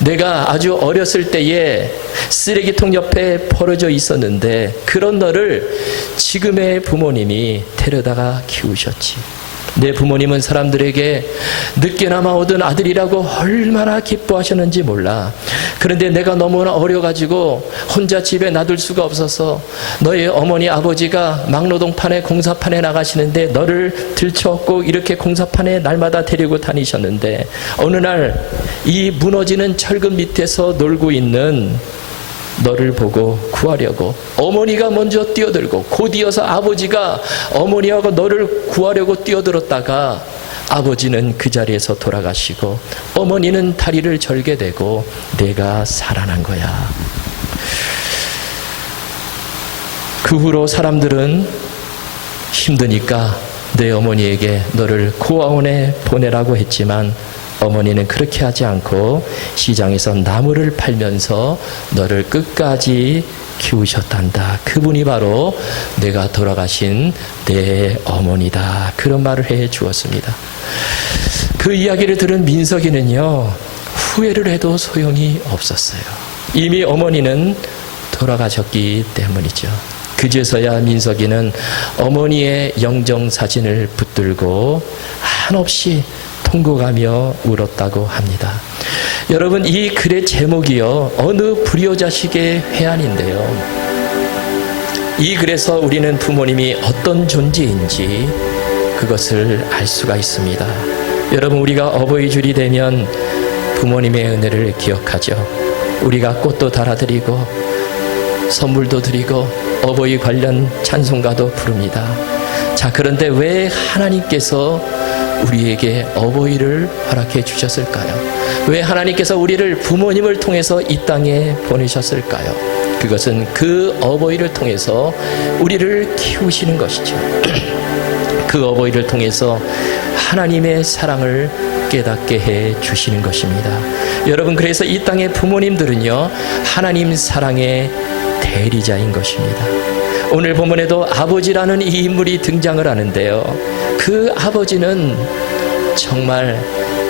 내가 아주 어렸을 때에 쓰레기통 옆에 버려져 있었는데 그런 너를 지금의 부모님이 데려다가 키우셨지. 내 부모님은 사람들에게 늦게나마 얻은 아들이라고 얼마나 기뻐하셨는지 몰라. 그런데 내가 너무나 어려가지고 혼자 집에 놔둘 수가 없어서 너희 어머니 아버지가 막노동판에 공사판에 나가시는데 너를 들쳐업고 이렇게 공사판에 날마다 데리고 다니셨는데, 어느 날 이 무너지는 철근 밑에서 놀고 있는 너를 보고 구하려고 어머니가 먼저 뛰어들고 곧이어서 아버지가 어머니하고 너를 구하려고 뛰어들었다가 아버지는 그 자리에서 돌아가시고 어머니는 다리를 절게 되고 내가 살아난 거야. 그 후로 사람들은 힘드니까 내 어머니에게 너를 고아원에 보내라고 했지만 어머니는 그렇게 하지 않고 시장에서 나무를 팔면서 너를 끝까지 키우셨단다. 그분이 바로 내가 돌아가신 내 어머니다. 그런 말을 해 주었습니다. 그 이야기를 들은 민석이는요, 후회를 해도 소용이 없었어요. 이미 어머니는 돌아가셨기 때문이죠. 그제서야 민석이는 어머니의 영정사진을 붙들고 한없이 통곡하며 울었다고 합니다. 여러분, 이 글의 제목이요, 어느 불효자식의 회한인데요. 이 글에서 우리는 부모님이 어떤 존재인지 그것을 알 수가 있습니다. 여러분, 우리가 어버이 줄이 되면 부모님의 은혜를 기억하죠. 우리가 꽃도 달아드리고 선물도 드리고 어버이 관련 찬송가도 부릅니다. 자, 그런데 왜 하나님께서 우리에게 어버이를 허락해 주셨을까요? 왜 하나님께서 우리를 부모님을 통해서 이 땅에 보내셨을까요? 그것은 그 어버이를 통해서 우리를 키우시는 것이죠. 그 어버이를 통해서 하나님의 사랑을 깨닫게 해 주시는 것입니다. 여러분, 그래서 이 땅의 부모님들은요, 하나님 사랑의 대리자인 것입니다. 오늘 본문에도 아버지라는 이 인물이 등장을 하는데요, 그 아버지는 정말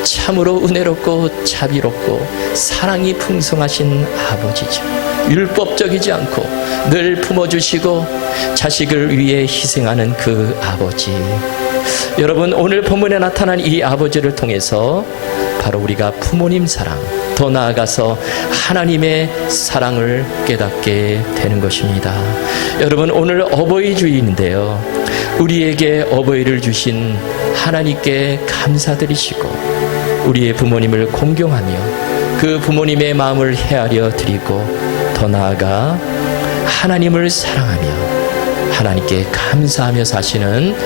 참으로 은혜롭고 자비롭고 사랑이 풍성하신 아버지죠. 율법적이지 않고 늘 품어주시고 자식을 위해 희생하는 그 아버지. 여러분, 오늘 본문에 나타난 이 아버지를 통해서 바로 우리가 부모님 사랑, 더 나아가서 하나님의 사랑을 깨닫게 되는 것입니다. 여러분, 오늘 어버이 주일인데요, 우리에게 어버이를 주신 하나님께 감사드리시고 우리의 부모님을 공경하며 그 부모님의 마음을 헤아려 드리고 더 나아가 하나님을 사랑하며 하나님께 감사하며 사시는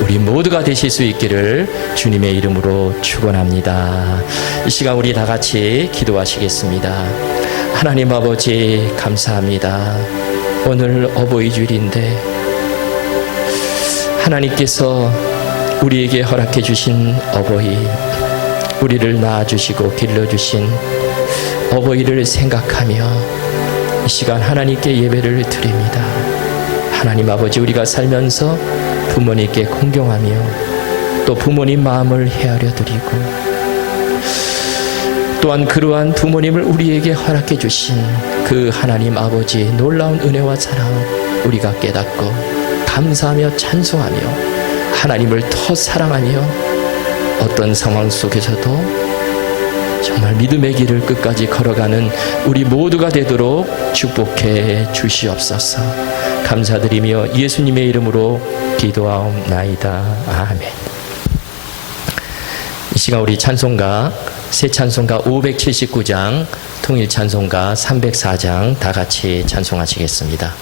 우리 모두가 되실 수 있기를 주님의 이름으로 축원합니다. 이 시간 우리 다 같이 기도하시겠습니다. 하나님 아버지, 감사합니다. 오늘 어버이 주일인데 하나님께서 우리에게 허락해 주신 어버이, 우리를 낳아주시고 길러주신 어버이를 생각하며 이 시간 하나님께 예배를 드립니다. 하나님 아버지, 우리가 살면서 부모님께 공경하며 또 부모님 마음을 헤아려 드리고 또한 그러한 부모님을 우리에게 허락해 주신 그 하나님 아버지 놀라운 은혜와 사랑 우리가 깨닫고 감사하며 찬송하며 하나님을 더 사랑하며 어떤 상황 속에서도 정말 믿음의 길을 끝까지 걸어가는 우리 모두가 되도록 축복해 주시옵소서. 감사드리며 예수님의 이름으로 기도하옵나이다. 아멘. 이 시간 우리 찬송가, 새 찬송가 579장, 통일 찬송가 304장 다 같이 찬송하시겠습니다.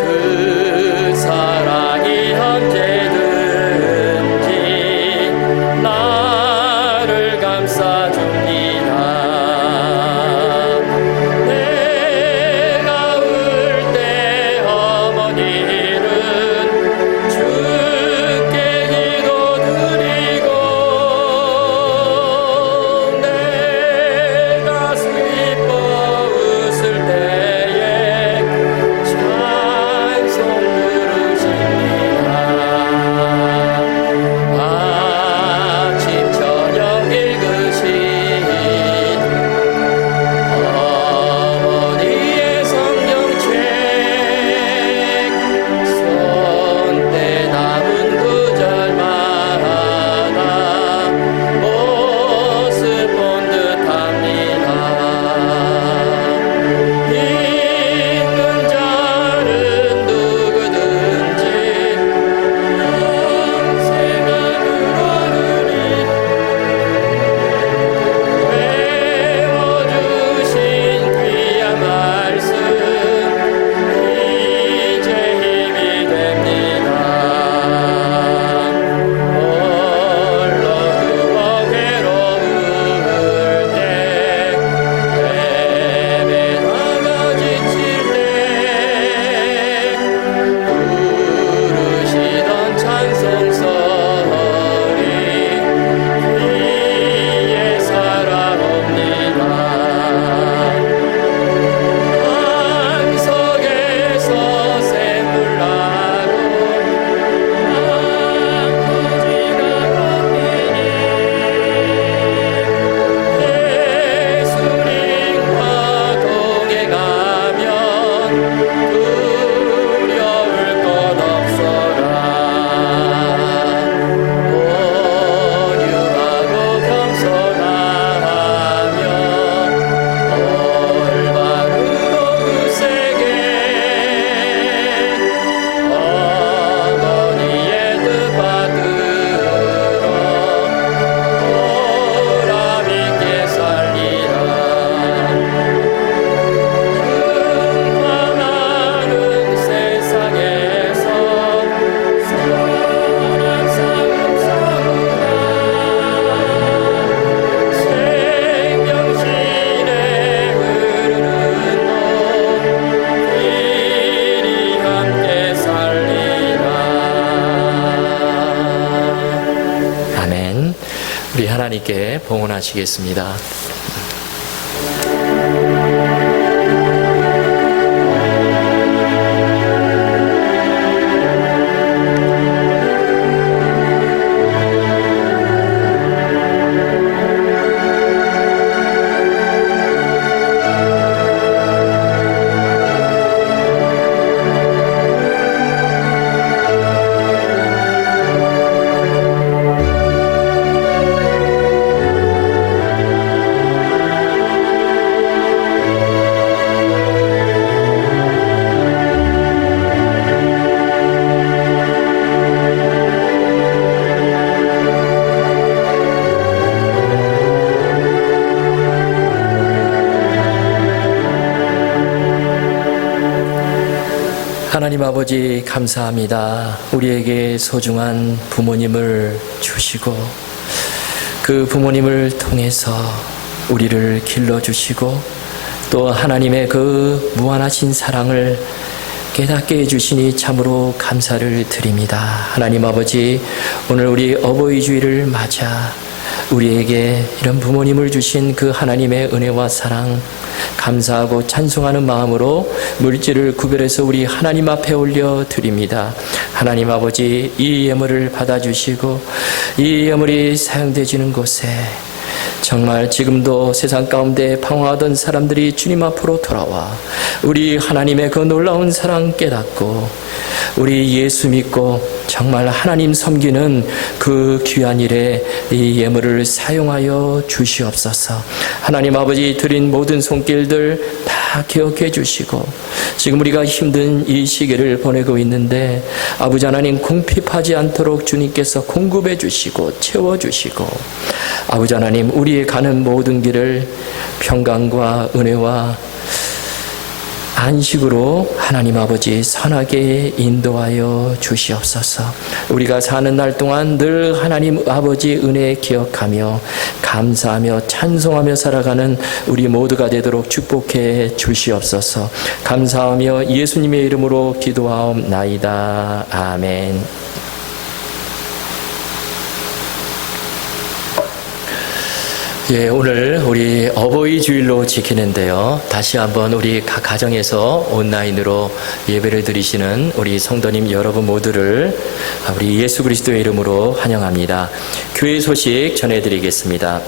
그 사랑이 언제 우리 하나님께 봉헌하시겠습니다. 하나님 아버지 감사합니다. 우리에게 소중한 부모님을 주시고 그 부모님을 통해서 우리를 길러주시고 또 하나님의 그 무한하신 사랑을 깨닫게 해주시니 참으로 감사를 드립니다. 하나님 아버지, 오늘 우리 어버이 주일을 맞아 우리에게 이런 부모님을 주신 그 하나님의 은혜와 사랑 감사하고 찬송하는 마음으로 물질을 구별해서 우리 하나님 앞에 올려 드립니다. 하나님 아버지, 이 예물을 받아주시고 이 예물이 사용되지는 곳에 정말 지금도 세상 가운데 방황하던 사람들이 주님 앞으로 돌아와 우리 하나님의 그 놀라운 사랑 깨닫고 우리 예수 믿고 정말 하나님 섬기는 그 귀한 일에 이 예물을 사용하여 주시옵소서. 하나님 아버지, 드린 모든 손길들 다 기억해 주시고 지금 우리가 힘든 이 시기를 보내고 있는데 아버지 하나님 궁핍하지 않도록 주님께서 공급해 주시고 채워주시고 아버지 하나님 우리의 가는 모든 길을 평강과 은혜와 안식으로 하나님 아버지 선하게 인도하여 주시옵소서. 우리가 사는 날 동안 늘 하나님 아버지 은혜 기억하며 감사하며 찬송하며 살아가는 우리 모두가 되도록 축복해 주시옵소서. 감사하며 예수님의 이름으로 기도하옵나이다. 아멘. 예, 오늘 우리 어버이 주일로 지키는데요. 다시 한번 우리 각 가정에서 온라인으로 예배를 드리시는 우리 성도님 여러분 모두를 우리 예수 그리스도의 이름으로 환영합니다. 교회 소식 전해드리겠습니다.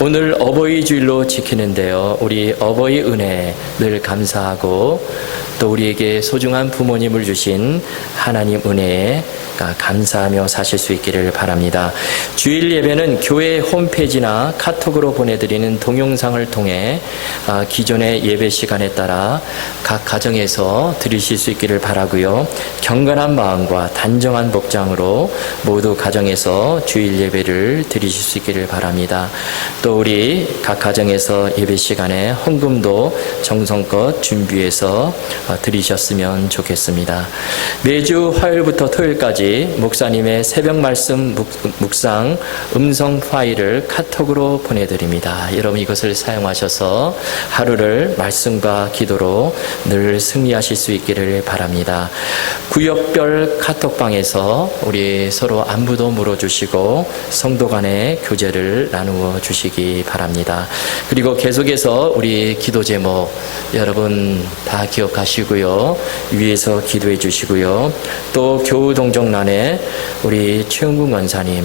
오늘 어버이 주일로 지키는데요. 우리 어버이 은혜 늘 감사하고 또 우리에게 소중한 부모님을 주신 하나님 은혜에 감사하며 사실 수 있기를 바랍니다. 주일 예배는 교회 홈페이지나 카톡으로 보내드리는 동영상을 통해 기존의 예배 시간에 따라 각 가정에서 드리실 수 있기를 바라고요. 경건한 마음과 단정한 복장으로 모두 가정에서 주일 예배를 드리실 수 있기를 바랍니다. 또 우리 각 가정에서 예배 시간에 헌금도 정성껏 준비해서 드리셨으면 좋겠습니다. 매주 화요일부터 토요일까지 목사님의 새벽 말씀 묵상 음성 파일을 카톡으로 보내드립니다. 여러분 이것을 사용하셔서 하루를 말씀과 기도로 늘 승리하실 수 있기를 바랍니다. 구역별 카톡방에서 우리 서로 안부도 물어주시고 성도 간의 교제를 나누어 주시기 바랍니다. 그리고 계속해서 우리 기도 제목 여러분 다 기억하시고요. 위에서 기도해 주시고요. 또 교우 동정란에 우리 최은국 원사님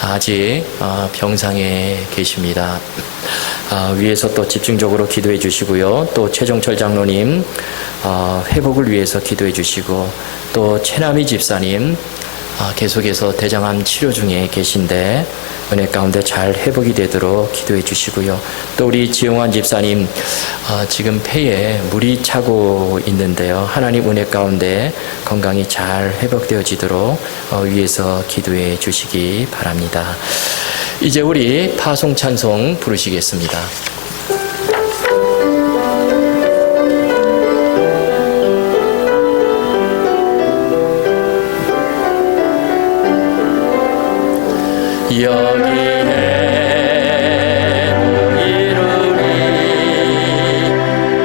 아직 병상에 계십니다. 위에서 또 집중적으로 기도해 주시고요. 또 최종철 장로님 회복을 위해서 기도해 주시고 또 최남희 집사님 계속해서 대장암 치료 중에 계신데 은혜 가운데 잘 회복이 되도록 기도해 주시고요. 또 우리 지용환 집사님 지금 폐에 물이 차고 있는데요. 하나님 은혜 가운데 건강이 잘 회복되어지도록 위에서 기도해 주시기 바랍니다. 이제 우리 파송 찬송 부르시겠습니다. 여기에 무이루리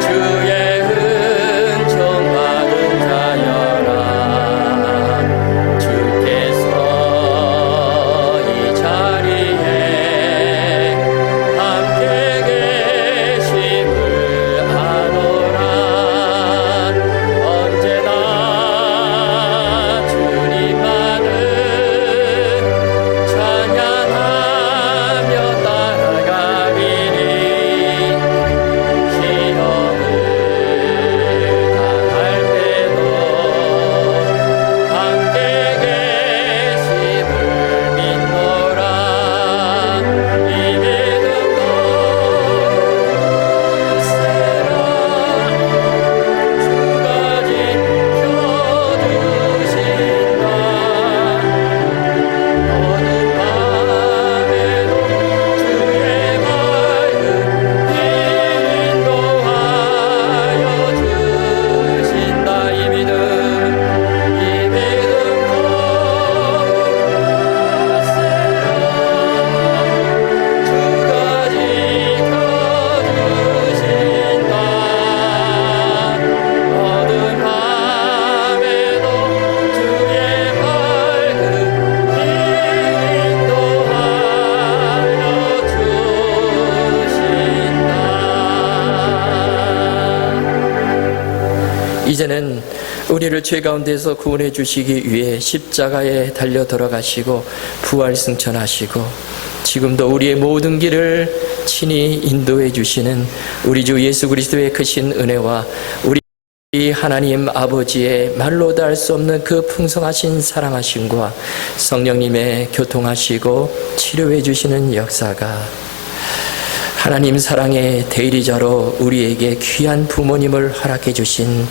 주의 은총 받은 자여라 주께서 이 자리에 이제는 우리를 죄 가운데서 구원해 주시기 위해 십자가에 달려 돌아가시고 부활 승천하시고 지금도 우리의 모든 길을 친히 인도해 주시는 우리 주 예수 그리스도의 크신 은혜와 우리 하나님 아버지의 말로 다 할 수 없는 그 풍성하신 사랑하심과 성령님의 교통하시고 치료해 주시는 역사가 하나님 사랑의 대리자로 우리에게 귀한 부모님을 허락해 주신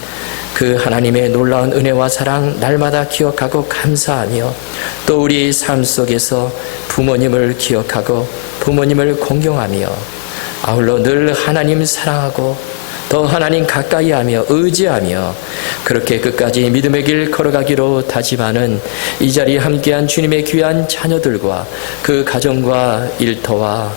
그 하나님의 놀라운 은혜와 사랑 날마다 기억하고 감사하며 또 우리 삶 속에서 부모님을 기억하고 부모님을 공경하며 아울러 늘 하나님 사랑하고 더 하나님 가까이 하며 의지하며 그렇게 끝까지 믿음의 길 걸어가기로 다짐하는 이 자리에 함께한 주님의 귀한 자녀들과 그 가정과 일터와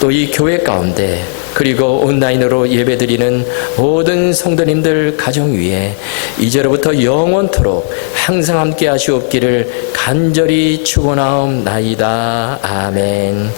또 이 교회 가운데 그리고 온라인으로 예배드리는 모든 성도님들 가정 위에 이제로부터 영원토록 항상 함께 하시옵기를 간절히 축원하옵나이다. 아멘.